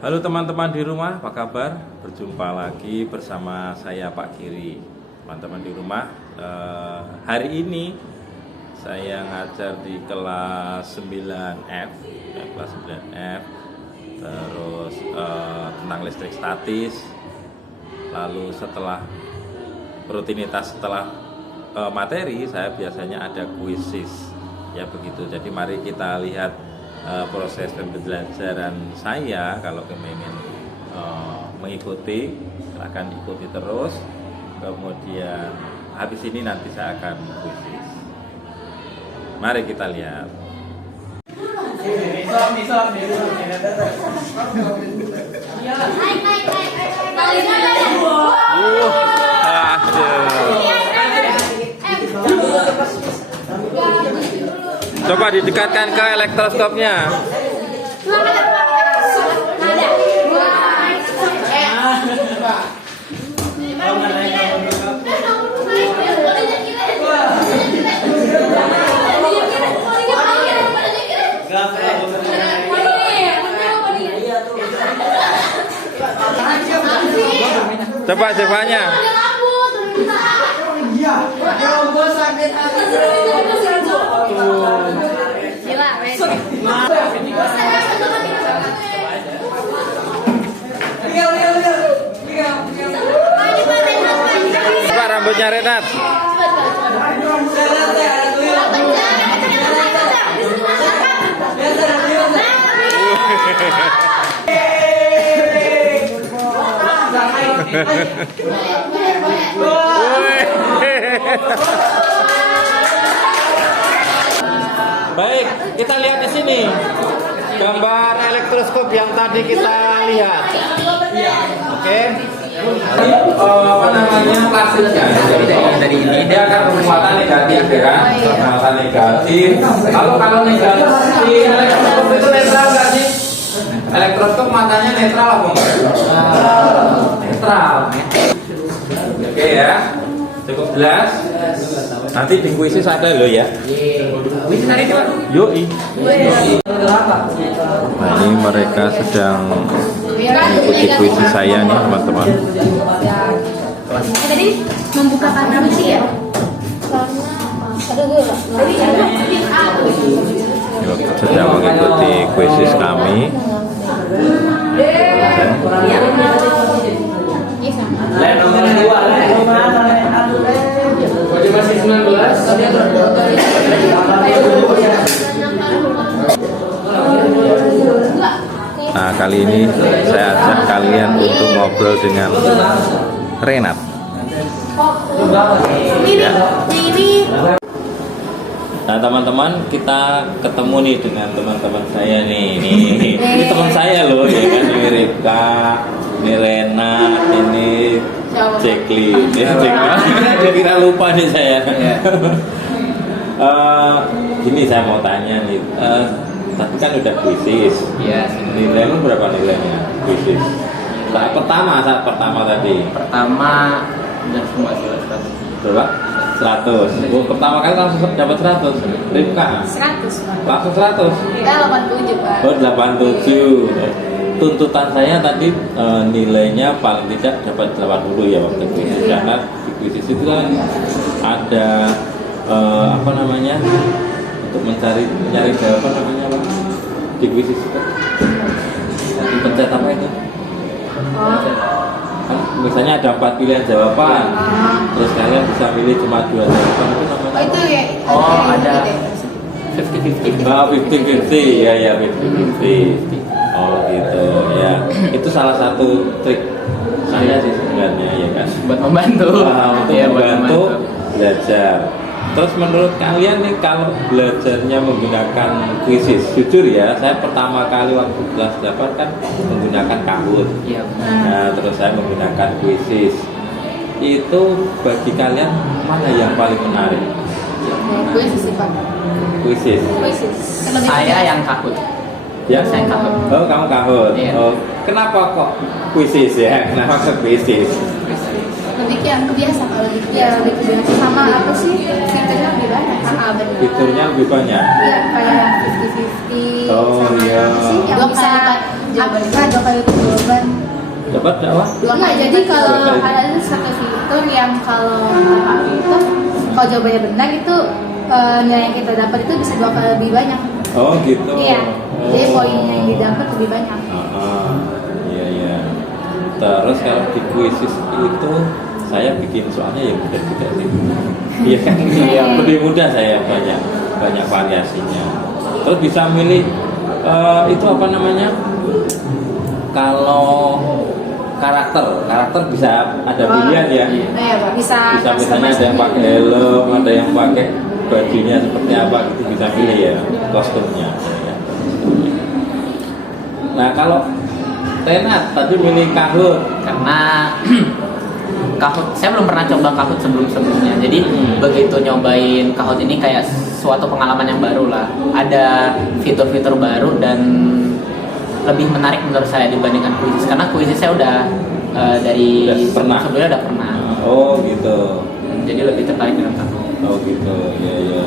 Halo teman-teman di rumah, apa kabar? Berjumpa lagi bersama saya Pak Giri. Teman-teman di rumah, hari ini saya ngajar di kelas 9F, kelas 9F, terus tentang listrik statis. Lalu setelah rutinitas setelah materi, saya biasanya ada kuisis, ya begitu. Jadi mari kita lihat proses pembelajaran saya. Kalau ingin mengikuti, silahkan ikuti terus. Kemudian habis ini nanti saya akan kuisis. Mari kita lihat. Coba didekatkan ke elektroskopnya. Coba cobanya. Coba rambutnya Renat. Baik, kita lihat di sini gambar elektroskop yang tadi kita lihat. Oke. Apa namanya, plastiknya dari ini dia akan bermuatan negatif, ya kan? Bermuatan negatif. Kalau negatif, elektroskop itu netral nggak sih? Elektroskop matanya netral apa enggak? Netral. Oke ya, cukup jelas. Nanti di kuisis ada loh ya. Yoi. Nah, ini mereka sedang mengikuti kuisis saya nih teman-teman. Tadi membuka karena apa sih ya? Sedang mengikuti kuisis kami. Nah, kali ini saya ajak kalian untuk ngobrol dengan Renat. Ya. Nah teman-teman, kita ketemu nih dengan teman-teman saya nih. Ini teman saya loh, ya kan? Ini Rika, ini Renat, ini Jacqueline. Dia kira lupa nih saya. Gini saya mau tanya nih, tapi kan udah kuisis. Iya. Nilaimu berapa nilainya kuisis? Saat pertama tadi. Pertama dan semua 100. Berapa? 100. Oh, pertama kali langsung dapat 100. Rifka? 100, Pak. Langsung 100? Kita 87, Pak. Oh, 87. Tuntutan saya tadi nilainya paling tidak dapat 80 ya waktu kuisis. Karena di kuisis itu kan ada apa namanya, untuk mencari jawaban namanya apa? Di kuisis itu dipencet apa itu? Misalnya ada 4 pilihan jawaban, terus kalian bisa pilih cuma 2 jawaban, itu namanya. Oh, itu ya. Ada 50-50. Oh, 50-50, ya 50-50. Oh gitu, ya. Itu salah satu trik saya sih sebenarnya, ya kan. Buat membantu. Untuk ya, membantu belajar. Terus menurut kalian nih, kalau belajarnya menggunakan kuisis, jujur ya, saya pertama kali waktu kelas 8 kan menggunakan Kahoot. Iya. Nah, terus saya menggunakan kuisis. Itu bagi kalian mana yang paling menarik? Kuisis sih, Pak. Kuisis. Saya yang Kahoot. Ya, Saya Kahoot. Oh, kamu Kahoot. Iya. Oh, kenapa kok kuisis ya? Kenapa ke kuisis? Lebih kebiasa kalau gitu. Ya, lebih kebiasa. Sama apa sih? Fiturnya lebih banyak. Benar. Fiturnya lebih banyak. Iya, kayak 50-50. Oh, sama iya. apa sih? Yang bisa dua kali lipat Dapat dakwah? Enggak, jadi kalau Dua kali. ada satu fitur yang kalau itu kalau jawabannya benar itu nilai yang kita dapat itu bisa 2 kali lebih banyak. Oh gitu. Iya. Oh. Jadi poinnya yang didapat lebih banyak. Iya iya. Terus kalau di kuisis itu saya bikin soalnya ya mudah juga sih. Iya kan? Iya, lebih mudah saya banyak variasinya. Terus bisa milih itu apa namanya? Kalau karakter bisa ada pilihan ya. Iya, Pak. Bisa Misalnya ada yang pakai helm, ada yang pakai bajunya seperti apa gitu bisa pilih ya kostumnya. Ya, kostumnya. Nah kalau Renat tadi milih Kahoot Karena Kahoot, saya belum pernah coba Kahoot sebelumnya. Jadi begitu nyobain Kahoot ini kayak suatu pengalaman yang baru lah. Ada fitur-fitur baru dan lebih menarik menurut saya dibandingkan Quizzes. Karena Quizzes saya udah dari Udah pernah? sebelumnya udah pernah. Oh gitu. Jadi lebih tertarik dengan Kahoot. Oh gitu. Ya.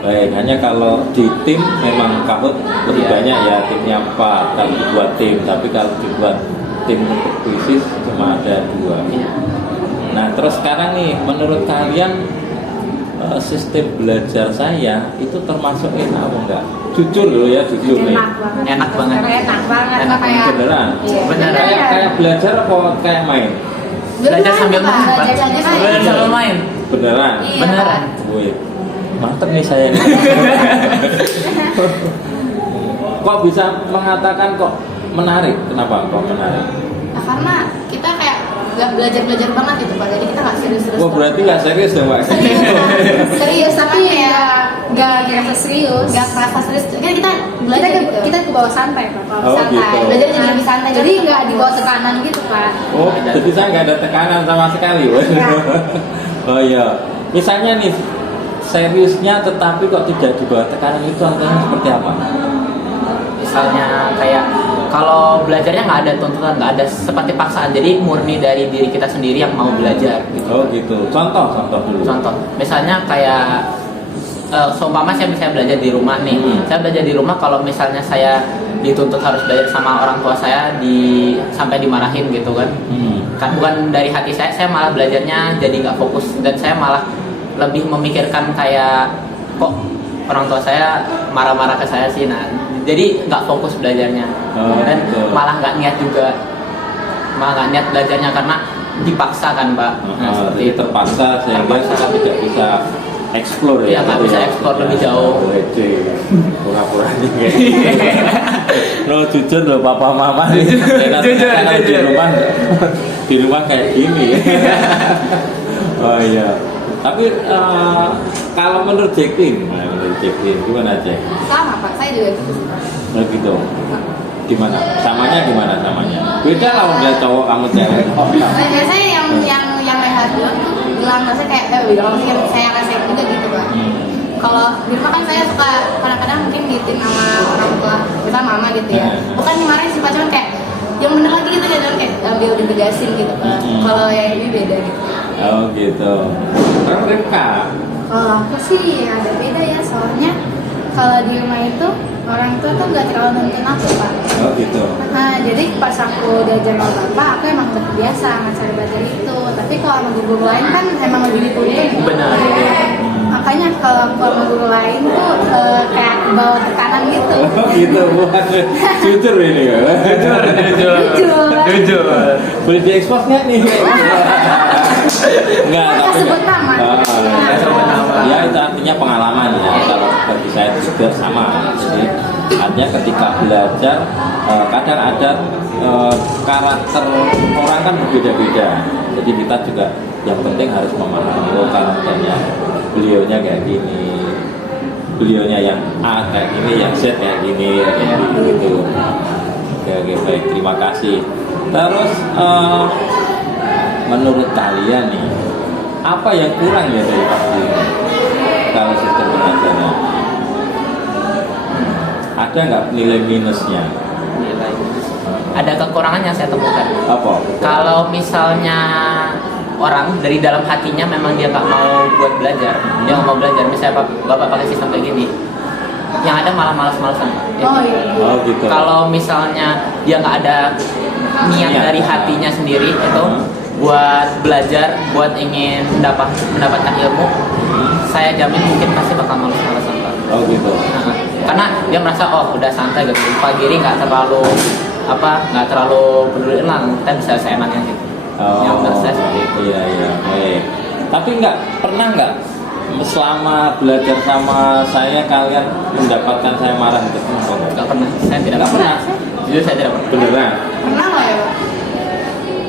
Baik, hanya kalau di tim memang Kahoot lebih Iya. banyak ya timnya 4 kalau dibuat tim. Tapi kalau dibuat tim untuk kuisis cuma ada 2. Iya. Nah terus sekarang nih menurut kalian sistem belajar saya itu termasuk enak apa enggak? Jujur loh ya, jujur nih. Enak banget. Enak banget. Enak kayak Beneran? Iya. Beneran. Kayak belajar apa kayak main? Belajar sambil main, Pak. Belajar sambil main. Belajar sambil main. Beneran? Iya, Beneran. Wih, mantep nih saya nih. Kok bisa mengatakan kok menarik? Kenapa kok menarik? Nah, karena kita kayak nggak belajar banget gitu Pak, jadi kita nggak serius-serius. Wah berarti nggak serius dong Pak? serius tapi ya nggak kerasa serius. Nggak kerasa serius. Kita belajar kita ke bawah santai Pak. Oh, Santai. gitu. Belajar jadi lebih santai. Jadi nggak di bawah tekanan gitu Pak. Oh, jadi saya nggak ada tekanan sama sekali. Iya. Oh iya, misalnya nih seriusnya tetapi kok tidak di bawah tekanan itu artinya seperti apa? Misalnya kayak kalau belajarnya nggak ada tuntutan, nggak ada seperti paksaan, jadi murni dari diri kita sendiri yang mau belajar gitu. Oh gitu. Contoh dulu. Contoh, misalnya kayak seumpama saya bisa belajar di rumah nih. Saya belajar di rumah, kalau misalnya saya dituntut harus belajar sama orang tua saya sampai dimarahin gitu kan. Kan bukan dari hati saya malah belajarnya jadi nggak fokus dan saya malah lebih memikirkan kayak kok orang tua saya marah-marah ke saya sih. Nah, jadi nggak fokus belajarnya dan betul. malah nggak niat juga, malah nggak niat belajarnya karena dipaksa kan Pak. Nah, seperti Jadi itu. terpaksa sehingga Terpaksa. kita tidak bisa explore Iya, nggak bisa explore lebih jauh. Wede, pura-pura nih kayak lo jujur loh papa mama nih. Jujur. Di rumah kayak gini. Oh iya. Tapi kalau menurut Jacqueline gimana Jack? Sama Pak, saya juga gitu. Oh gitu. Gimana? Samanya gimana samanya? Beda lah udah cowok kamu cewek. Oh, Biasanya yang rehat dulu tuh bilang maksudnya kayak bilang yang saya rasain juga gitu Pak. Kalau di rumah kan saya suka kadang-kadang mungkin gitu sama orang tua, kita mama gitu ya. Bukan dimarahin sih Pak, cuman kayak yang bener lagi gitu ya, kayak ambil ditegasin gitu Pak. Kalau yang ini beda gitu. Oh gitu. Terus Rika. Kalau aku sih ada beda ya, soalnya kalau di rumah itu orang tua tuh nggak terlalu nuntun aku Pak. Oh gitu. Nah jadi pas aku diajar sama bapak, aku emang udah kebiasa ngajar belajar itu. Tapi kalau sama guru lain kan emang lebih dituntun. Benar. Makanya kalau aku sama guru lain tuh kayak bawa tekanan gitu. Oh gitu, bukan jujur ini ya. Jujur. Boleh diekspos nggak nih? Nggak, Nggak tapi sebut nama. Nggak sebut nama. Ya itu artinya pengalaman ya. Kalau bagi saya itu juga sama. Jadi artinya ketika belajar kadang ada karakter orang kan berbeda-beda. Jadi kita juga yang penting harus memahami karakternya beliaunya kayak gini, beliaunya yang A kayak gini, yang Z kayak gini, kayak gitu. Oke, baik, terima kasih. Terus menurut kalian nih, apa yang kurang ya dari pasti kalau sistem pengajaran? Ada nggak nilai minusnya? Ada kekurangan yang saya temukan. Apa? Kalau misalnya orang dari dalam hatinya memang dia nggak mau buat belajar, dia nggak mau belajar. Misalnya bapak pakai sistem kayak gini, yang ada malah malas-malasan Pak. Oh iya. Oh gitu. Kalau misalnya dia nggak ada niat Niat. dari hatinya sendiri itu buat belajar, buat ingin mendapatkan ilmu, saya jamin mungkin pasti bakal malas-malasan Pak. Oh gitu. Nah, karena dia merasa oh udah santai gitu, Pak Giri nggak terlalu peduli lah, kita bisa seenaknya gitu. Oh, Ya, menurut saya seperti itu. iya iya, baik. Tapi pernah nggak selama belajar sama saya kalian mendapatkan saya marah gitu? Nggak pernah, saya tidak Nggak pernah. Jujur saya tidak pernah. Beneran? Pernah nggak ya Pak?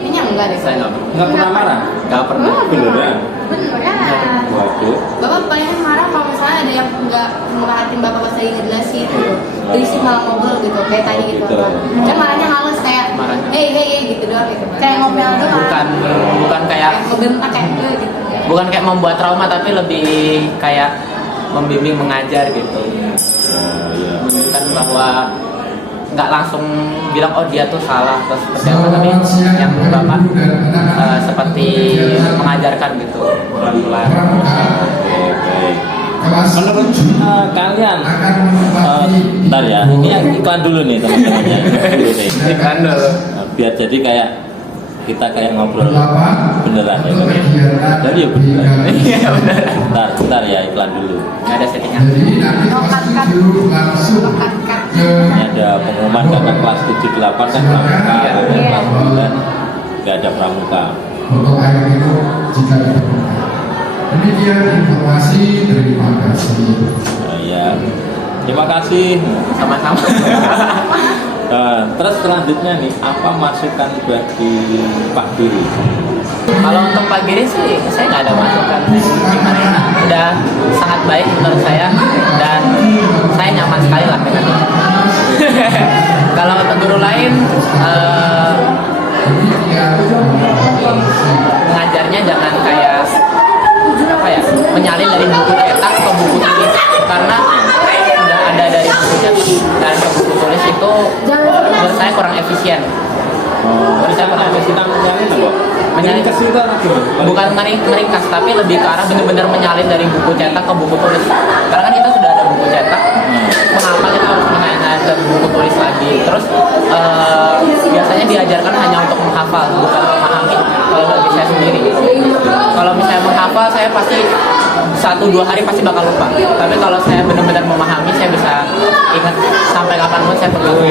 Kayaknya enggak deh. Saya nggak pernah. Nggak pernah marah? Nggak pernah. Beneran? Beneran. Waduh. Bapak paling marah kalau misalnya ada yang nggak merhatiin bapak pas lagi ngejelasin gitu. Berisik malah ngobrol gitu, kayak tadi gitu. Gitu. Kan marahnya halus kayak, Marahnya. hey gitu doang gitu. Kayak ngomel doang. Bukan kayak Ngebentak kayak gitu. bukan kayak membuat trauma, tapi lebih kayak membimbing, mengajar gitu. Oh iya. Menunjukkan bahwa nggak langsung bilang oh dia tuh salah atau seperti apa, tapi yang bapak seperti mengajarkan gitu pelan-pelan. Oke, baik. Menurut kalian, ntar ya, ini yang iklan dulu nih teman-temannya. Dulu nih. Iklan dulu. Biar jadi kayak kita kayak ngobrol beneran ya kan? Dan ya beneran. Iya benar. Bentar ya iklan dulu. Nggak ada settingan. Kat. Ini ada pengumuman karena kelas 78 kan pramuka, Iya. kelas 9 nggak ada pramuka. Untuk air minum jika diperlukan. Demikian informasi, terima kasih. Oh, iya. Terima kasih. Sama-sama. Terus selanjutnya nih, apa masukan bagi Pak Giri? Kalau untuk Pak Giri sih, saya nggak ada masukan gimana ya. Udah sangat baik menurut saya dan saya nyaman sekali lah dengan itu. Kalau untuk guru lain, mengajarnya jangan kayak apa ya, menyalin dari buku cetak ke buku tulis, karena udah ada dari buku cetak dan ke buku tulis itu menurut saya kurang efisien. Bisa kita menyalin apa? Menyalin Meringkas itu apa gimana? Bukan meringkas, tapi lebih ke arah benar-benar menyalin dari buku cetak ke buku tulis. Karena kan kita sudah ada buku cetak, mengapa kita harus menyalin ke buku tulis lagi? Terus biasanya diajarkan hanya untuk menghafal, bukan memahami. Kalau bagi saya sendiri, kalau misalnya menghafal, saya pasti 1-2 hari pasti bakal lupa. Tapi kalau saya benar-benar memahami, saya bisa ingat sampai kapanpun saya pegang.